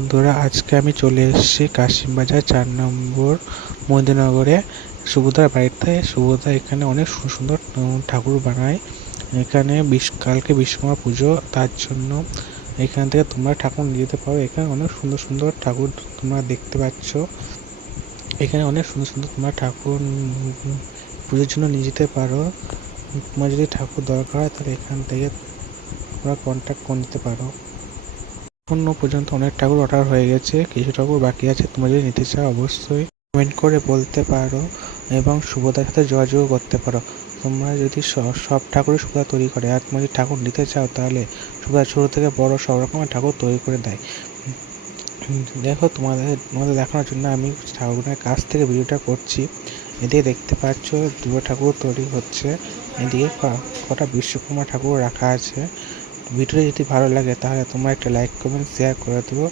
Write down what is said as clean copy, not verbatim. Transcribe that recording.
বন্ধুরা, আজকে আমি চলে এসেছি কাশিমবাজার 4 নম্বর মদিনগরে সুভদ্রার বাড়িতে। সুভদ্রা এখানে অনেক সুন্দর সুন্দর ঠাকুর বানায়। এখানে কালকে বিশ্বকর্মা পুজো, তার জন্য এখান থেকে তোমরা ঠাকুর নিয়ে যেতে পারো। এখানে অনেক সুন্দর সুন্দর ঠাকুর তোমরা দেখতে পাচ্ছ। এখানে অনেক সুন্দর সুন্দর তোমরা ঠাকুর পুজোর জন্য নিয়ে যেতে পারো। তোমার যদি ঠাকুর দরকার হয় তাহলে এখান থেকে তোমরা কন্ট্যাক্ট করে নিতে পারো। এখনো পর্যন্ত অনেক ঠাকুর অর্ডার হয়ে গেছে, কিছু ঠাকুর বাকি আছে। তোমরা যদি নিতে চাও অবশ্যই কমেন্ট করে বলতে পারো এবং সুভদ্রার সাথে যোগাযোগ করতে পারো। তোমরা যদি সব ঠাকুরই সুভদ্রা তৈরি করে, আর তোমরা যদি ঠাকুর নিতে চাও তাহলে সুভদ্রা ছোটো থেকে বড় সব রকমের ঠাকুর তৈরি করে দেয়। দেখো, তোমাদের দেখানোর জন্য আমি ঠাকুরের কাছ থেকে ভিডিওটা করছি। এদিকে দেখতে পাচ্ছ দুটো ঠাকুর তৈরি হচ্ছে, এদিকে কটা বিশ্বকর্মা ঠাকুর রাখা আছে। ভিডিওটা যদি ভালো লাগে তাহলে তোমরা একটা লাইক কমেন্ট শেয়ার করে দেবো।